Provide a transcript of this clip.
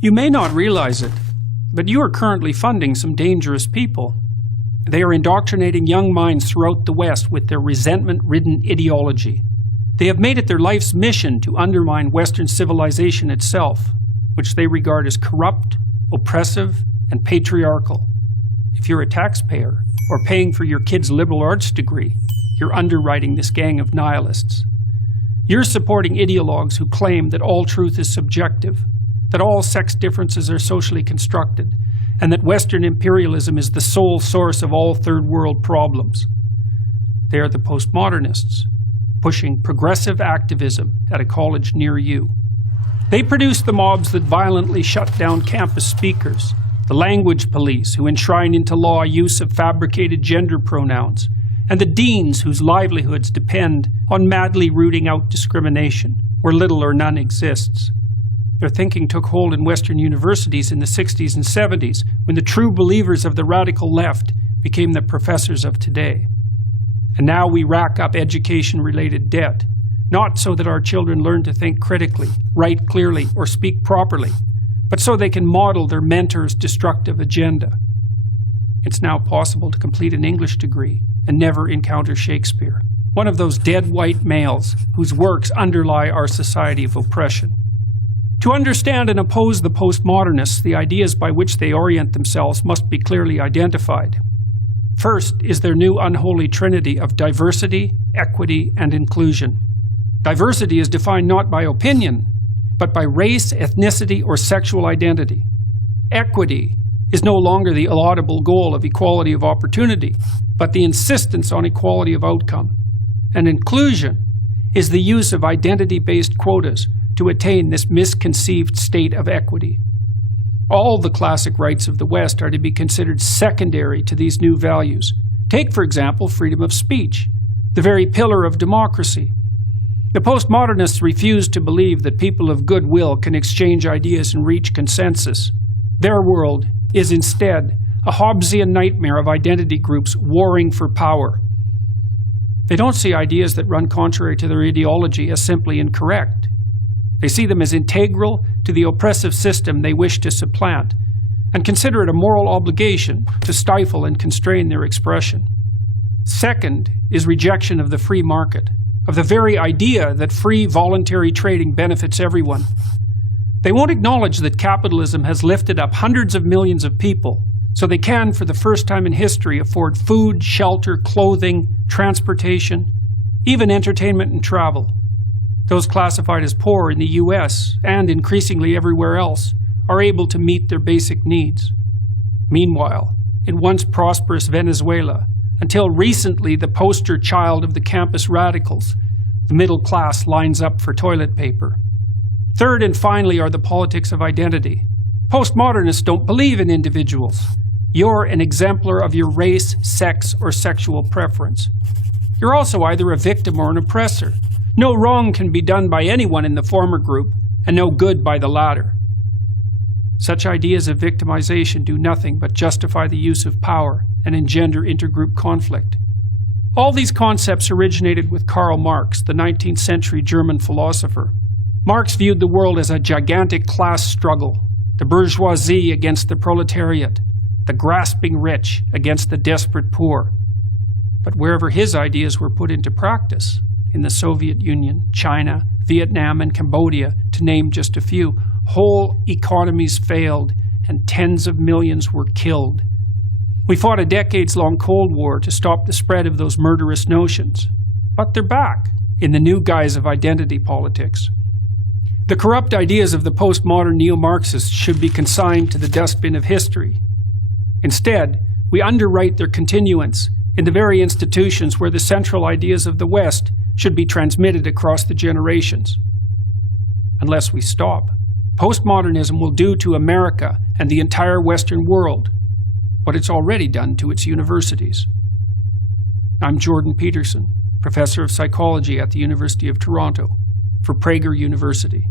You may not realize it, but you are currently funding some dangerous people. They are indoctrinating young minds throughout the West with their resentment-ridden ideology. They have made it their life's mission to undermine Western civilization itself, which they regard as corrupt, oppressive, and patriarchal. If you're a taxpayer or paying for your kid's liberal arts degree, you're underwriting this gang of nihilists. You're supporting ideologues who claim that all truth is subjective, that all sex differences are socially constructed, and that Western imperialism is the sole source of all third world problems. They are the postmodernists, pushing progressive activism at a college near you. They produce the mobs that violently shut down campus speakers, the language police who enshrine into law use of fabricated gender pronouns, and the deans whose livelihoods depend on madly rooting out discrimination, where little or none exists. Their thinking took hold in Western universities in the 60s and 70s, when the true believers of the radical left became the professors of today. And now we rack up education-related debt, not so that our children learn to think critically, write clearly, or speak properly, but so they can model their mentor's destructive agenda. It's now possible to complete an English degree and never encounter Shakespeare, one of those dead white males whose works underlie our society of oppression. To understand and oppose the postmodernists, the ideas by which they orient themselves must be clearly identified. First is their new unholy trinity of diversity, equity, and inclusion. Diversity is defined not by opinion, but by race, ethnicity, or sexual identity. Equity is no longer the laudable goal of equality of opportunity, but the insistence on equality of outcome. And inclusion is the use of identity-based quotas to attain this misconceived state of equity. All the classic rights of the West are to be considered secondary to these new values. Take, for example, freedom of speech, the very pillar of democracy. The postmodernists refuse to believe that people of goodwill can exchange ideas and reach consensus. Their world is instead a Hobbesian nightmare of identity groups warring for power. They don't see ideas that run contrary to their ideology as simply incorrect. They see them as integral to the oppressive system they wish to supplant, and consider it a moral obligation to stifle and constrain their expression. Second is rejection of the free market, of the very idea that free voluntary trading benefits everyone. They won't acknowledge that capitalism has lifted up hundreds of millions of people, so they can, for the first time in history, afford food, shelter, clothing, transportation, even entertainment and travel. Those classified as poor in the US, and increasingly everywhere else, are able to meet their basic needs. Meanwhile, in once prosperous Venezuela, until recently the poster child of the campus radicals, the middle class lines up for toilet paper. Third and finally are the politics of identity. Postmodernists don't believe in individuals. You're an exemplar of your race, sex, or sexual preference. You're also either a victim or an oppressor. No wrong can be done by anyone in the former group, and no good by the latter. Such ideas of victimization do nothing but justify the use of power and engender intergroup conflict. All these concepts originated with Karl Marx, the 19th century German philosopher. Marx viewed the world as a gigantic class struggle, the bourgeoisie against the proletariat, the grasping rich against the desperate poor. But wherever his ideas were put into practice, in the Soviet Union, China, Vietnam, and Cambodia, to name just a few, whole economies failed and tens of millions were killed. We fought a decades-long Cold War to stop the spread of those murderous notions. But they're back in the new guise of identity politics. The corrupt ideas of the postmodern neo-Marxists should be consigned to the dustbin of history. Instead, we underwrite their continuance in the very institutions where the central ideas of the West should be transmitted across the generations. Unless we stop, postmodernism will do to America and the entire Western world what it's already done to its universities. I'm Jordan Peterson, professor of psychology at the University of Toronto, for Prager University.